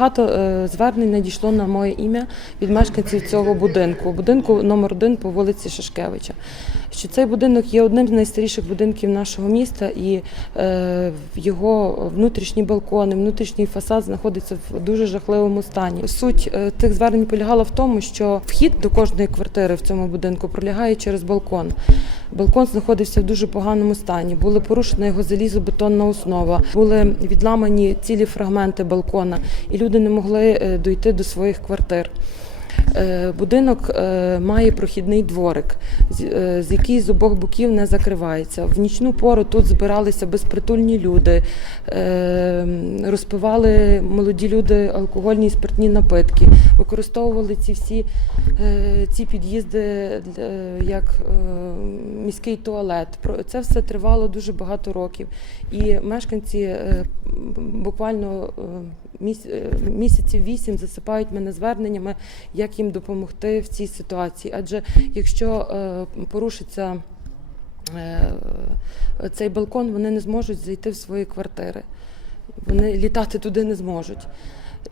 багато е, звернень надійшло на моє ім'я від мешканців цього будинку, будинку номер один по вулиці Шашкевича. Що цей будинок є одним з найстаріших будинків нашого міста, і е, його внутрішні балкони, внутрішній фасад знаходиться в дуже жахливому стані. Суть е, тих звернень полягала в тому, що вхід до кожної квартири в цьому будинку пролягає через балкон. Балкон знаходився в дуже поганому стані. Були порушена його залізобетонна основа, були відламані цілі фрагменти балкона, і люди не могли е, дойти до своїх квартир. Е, Будинок е, має прохідний дворик, з- який з обох боків не закривається. В нічну пору тут збиралися безпритульні люди, розпивали молоді люди алкогольні і спиртні напитки, використовували ці всі ці під'їзди як міський туалет. Це все тривало дуже багато років. І мешканці е, буквально е, е, місяців вісім засипають мене зверненнями, як їм допомогти в цій ситуації. Адже якщо порушиться цей балкон, вони не зможуть зайти в свої квартири. Вони літати туди не зможуть.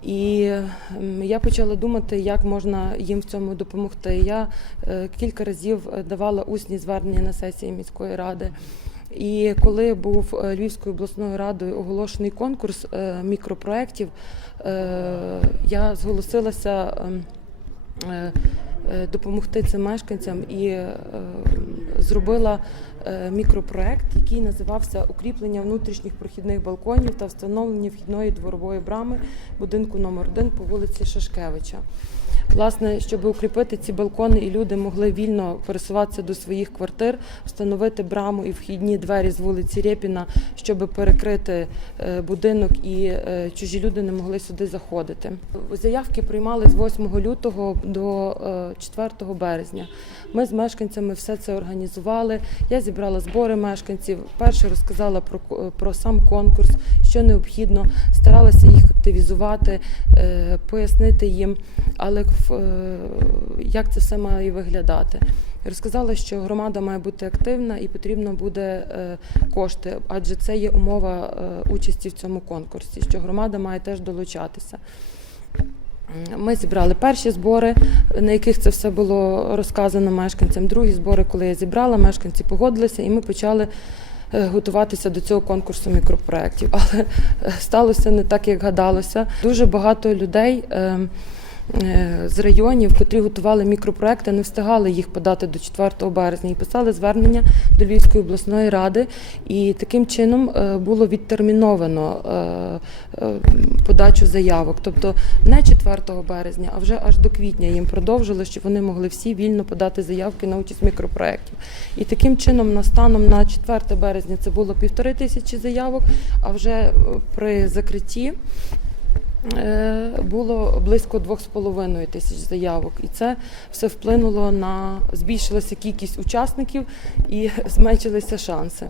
І я почала думати, як можна їм в цьому допомогти. Я е, кілька разів е, давала усні звернення на сесії міської ради. І коли був е, Львівською обласною радою оголошений конкурс мікропроєктів, я зголосилася ем, допомогти цим мешканцям і зробила е, мікропроект, який називався Укріплення внутрішніх прохідних балконів та встановлення вхідної дворової брами будинку номер 1 по вулиці Шашкевича. Власне, щоб укріпити ці балкони і люди могли вільно пересуватися до своїх квартир, встановити браму і вхідні двері з вулиці Рєпіна, щоб перекрити е, будинок і е, чужі люди не могли сюди заходити. Заявки приймали з 8 лютого до е, 4 березня. Ми з мешканцями все це організували. Я зібрала збори мешканців. Перше розказала про, про сам конкурс, що необхідно, старалася їх активізувати, е, пояснити їм, але е, як це все має виглядати. Розказала, що громада має бути активна і потрібно буде е, кошти, адже це є умова е, участі в цьому конкурсі, що громада має теж долучатися. Ми зібрали перші збори, на яких це все було розказано мешканцям. Другі збори, коли я зібрала, мешканці погодилися, і ми почали е, готуватися до цього конкурсу мікропроєктів. Але е, сталося не так, як гадалося. Дуже багато людей. Е, З районів, котрі готували мікропроекти, не встигали їх подати до 4 березня і писали звернення до Львівської обласної ради. І таким чином е, було відтерміновано е, подачу заявок. Тобто не 4 березня, а вже аж до квітня їм продовжили, щоб вони могли всі вільно подати заявки на участь в мікропроєктів. І таким чином, на станом на 4 березня це було півтори тисячі заявок, а вже при закритті. Е, Було близько 2,5 тисяч заявок, і це все вплинуло на збільшилася кількість учасників і зменшилися шанси.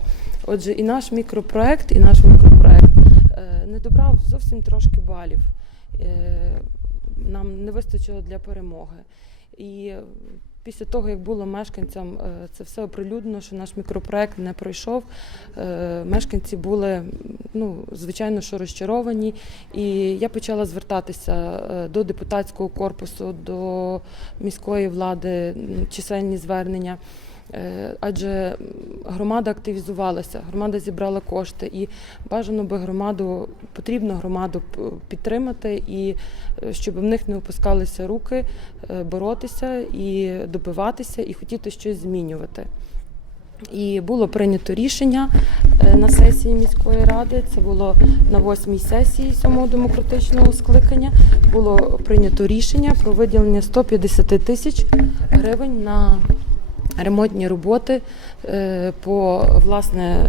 Отже, і наш мікропроект, і наш мікропроект е, не добрав зовсім трошки балів. Е, Нам не вистачило для перемоги. І після того, як було мешканцям е, це все оприлюднено, що наш мікропроект не пройшов, е, мешканці були ну, звичайно, що розчаровані. І я почала звертатися е, до депутатського корпусу, до міської влади, чисельні звернення. Адже громада активізувалася, громада зібрала кошти, і бажано би громаду, потрібно громаду підтримати, і е, щоб в них не опускалися руки, е, боротися і добиватися, і хотіти щось змінювати. І було прийнято рішення е, на сесії міської ради. Це було на восьмій сесії сьомого демократичного скликання. Було прийнято рішення про виділення 150 тисяч гривень на ремонтні роботи е, по власне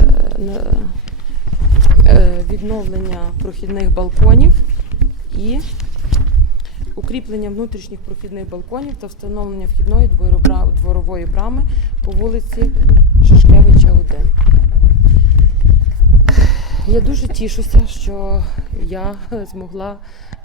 е, відновлення прохідних балконів і укріплення внутрішніх прохідних балконів та встановлення вхідної дворової брами по вулиці Шашкевича 1. Я дуже тішуся, що я змогла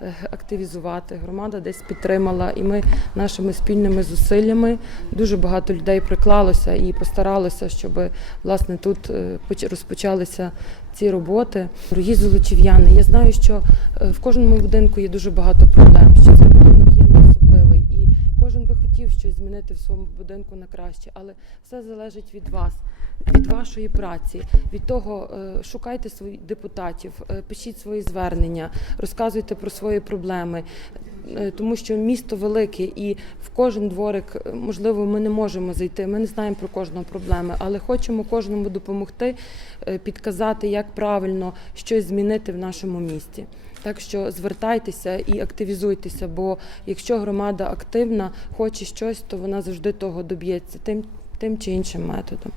е, активізувати. Громада десь підтримала, і ми нашими спільними зусиллями дуже багато людей приклалося і постаралося, щоб власне тут е, поч- розпочалися ці роботи. Дорогі золочів'яни, я знаю, що е, в кожному будинку є дуже багато проблем, що цей будинок є не особливий, і кожен би хотів щось змінити в своєму будинку на краще, але все залежить від вас, від вашої праці, від того, е, шукайте своїх депутатів, е, пишіть свої звернення, розказуйте про свої проблеми. Е, Тому що місто велике і в кожен дворик, можливо, ми не можемо зайти. Ми не знаємо про кожного проблеми, але хочемо кожному допомогти, підказати, як правильно щось змінити в нашому місті. Так що звертайтеся і активізуйтеся, бо якщо громада активна, хоче щось, то вона завжди того доб'ється тим, тим чи іншим методом.